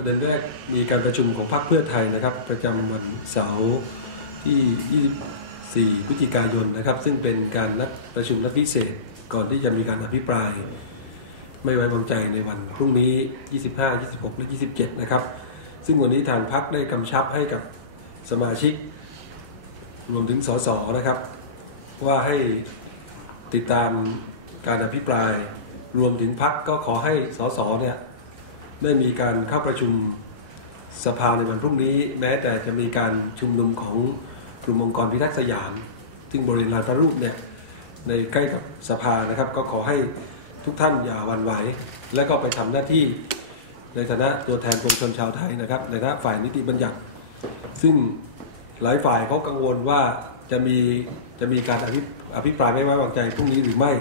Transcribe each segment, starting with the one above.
ประเด็นแรกมีการประชุมของพรรคเพื่อไทยนะครับ ประจำวันเสาร์ที่ 24 พฤศจิกายนนะครับ ซึ่งเป็นการนัดประชุมนัดพิเศษ ก่อนที่จะมีการอภิปราย ไม่ไว้วางใจในวันพรุ่งนี้ 25 26 และ 27 นะครับ ซึ่งวันนี้ทางพรรคได้กำชับให้กับสมาชิก รวมถึงสสนะครับ ว่าให้ติดตามการอภิปราย รวมถึงพักก็ขอให้สสเนี่ย ได้มีการเข้าประชุมสภาในวันพรุ่งนี้ แม้แต่จะมีการชุมนุมของกลุ่มองค์กรพิทักษ์สยาม ซึ่งบริเวณลานพระรูปเนี่ยในใกล้กับสภานะครับ ก็ขอให้ทุกท่านอย่าวันไหว และก็ไปทำหน้าที่ในฐานะตัวแทนปวงชนชาวไทยนะครับ ในฐานะฝ่ายนิติบัญญัติ ซึ่งหลายฝ่ายเขากังวลว่าจะมีจะมีการอภิอภิปรายไม่ไว้วางใจพรุ่งนี้หรือไม่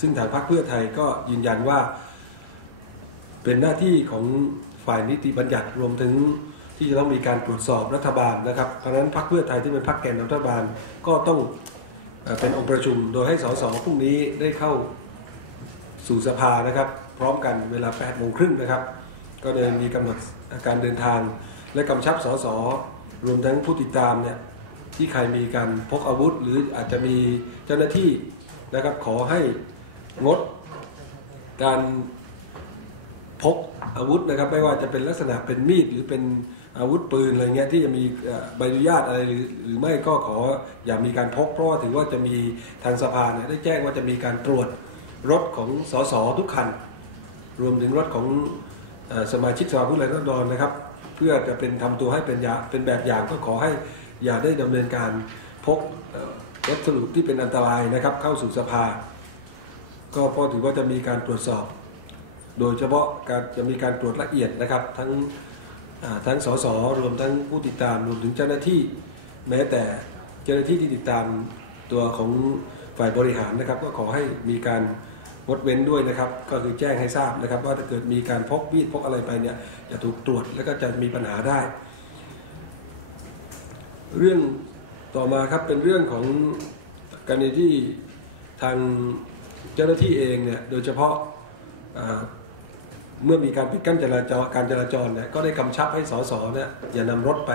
ซึ่งทางพรรคเพื่อไทยก็ยืนยันว่า เป็นหน้าที่ของฝ่ายนิติบัญญัติรวมถึงที่จะต้องมีการตรวจสอบรัฐบาลนะครับ เพราะฉะนั้นพรรคเพื่อไทยที่เป็นพรรคแกนนำรัฐบาลก็ต้องเป็นองค์ประชุม โดยให้สสพรุ่งนี้ได้เข้าสู่สภานะครับ พร้อมกันเวลา8โมงครึ่งนะครับ ก็เลยมีกำหนดการเดินทาง และกำชับสสรวมทั้งผู้ติดตามเนี่ยที่ใครมีการพกอาวุธ หรืออาจจะมีเจ้าหน้าที่นะครับขอให้งดการ กอาวุธนะครับไม่ว่าจะเป็นลักษณะเป็นมีดหรือเป็นอาวุธปืนอะไรเงี้ยที่จะมีใบอนุญาตอะไรหรือหรือไม่ก็ขออย่ามีการพกเพราะว่าถือว่าจะมีทางสภาเนี่ยได้แจ้งว่าจะมีการตรวจรถของสสทุกคัน รวมถึงรถของสมาชิกสภาผู้แทนราษฎรนะครับ เพื่อจะเป็นทำตัวให้เป็นยาเป็นแบบอย่างก็ขอให้อย่าได้ดำเนินการพกวัสดุที่เป็นอันตรายนะครับเข้าสู่สภา ก็เพราะถือว่าจะมีการตรวจสอบ โดยเฉพาะการจะมีการตรวจละเอียดนะครับทั้งทั้งสสรวมทั้งผู้ติดตามรวมถึงเจ้าหน้าที่ แม้แต่เจ้าหน้าที่ที่ติดตามตัวของฝ่ายบริหารนะครับ ก็ขอให้มีการงดเว้นด้วยนะครับ ก็คือแจ้งให้ทราบนะครับ ว่าถ้าเกิดมีการพกมีดพกอะไรไปเนี่ยจะถูกตรวจแล้วก็จะมีปัญหาได้ เรื่องต่อมาครับเป็นเรื่องของกรณีที่ทางเจ้าหน้าที่เองเนี่ยโดยเฉพาะอ่า เมื่อมีการปิดกั้นจราจรการจราจรเนี่ยก็ได้กำชับให้สสเนี่ยอย่านำรถไป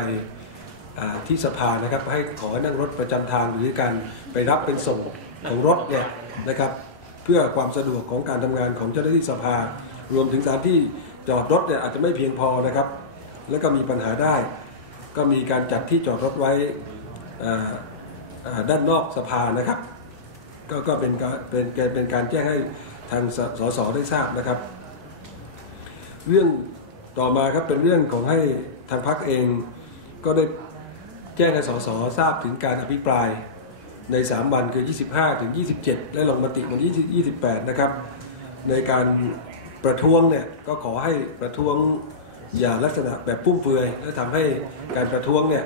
ที่สภานะครับให้ขอให้นั่งรถประจำทางหรือการไปรับเป็นส่งของรถเนี่ยนะครับเพื่อความสะดวกของการทำงานของเจ้าหน้าที่สภา รวมถึงสถานที่จอดรถเนี่ยอาจจะไม่เพียงพอนะครับ แล้วก็มีปัญหาได้ ก็มีการจัดที่จอดรถไว้ด้านนอกสภานะครับ ก็ก็เป็นการเป็นเป็นการแจ้งให้ทางสสได้ทราบนะครับ เรื่องต่อมาครับเป็นเรื่องของให้ทางพรรคเองก็ได้แจ้งให้สสทราบถึงการอภิปรายใน 3 วันคือ 25 ถึง 27 และลงมติวันที่28 นะครับ ในการประท้วงเนี่ยก็ขอให้ประท้วงอย่าลักษณะแบบปุ้มเฟือย และทำให้การประท้วงเนี่ย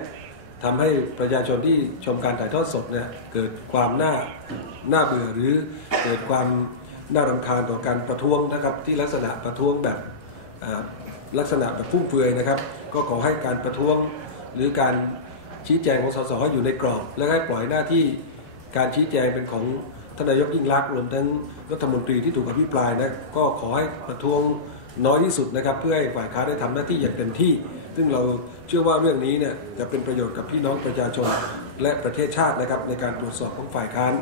ทำให้ประชาชนที่ชมการถ่ายทอดสดเนี่ยเกิดความน่าน่าเบื่อหรือเกิดความน่ารำคาญต่อการประท้วงนะครับที่ลักษณะประท้วงแบบ ลักษณะแบบฟุ่มเฟือยนะครับ ก็ขอให้การประท้วงหรือการชี้แจงของสสอยู่ในกรอบ และให้ปล่อยหน้าที่การชี้แจงเป็นของทนายกยิ่งรักรวมทั้งรัฐมนตรีที่ถูกอภิปรายนะก็ขอให้ประท้วงน้อยที่สุดนะครับ เพื่อให้ฝ่ายค้านได้ทำหน้าที่อย่างเต็มที่ ซึ่งเราเชื่อว่าเรื่องนี้เนี่ยจะเป็นประโยชน์กับพี่น้องประชาชนและประเทศชาตินะครับในการตรวจสอบของฝ่ายค้าน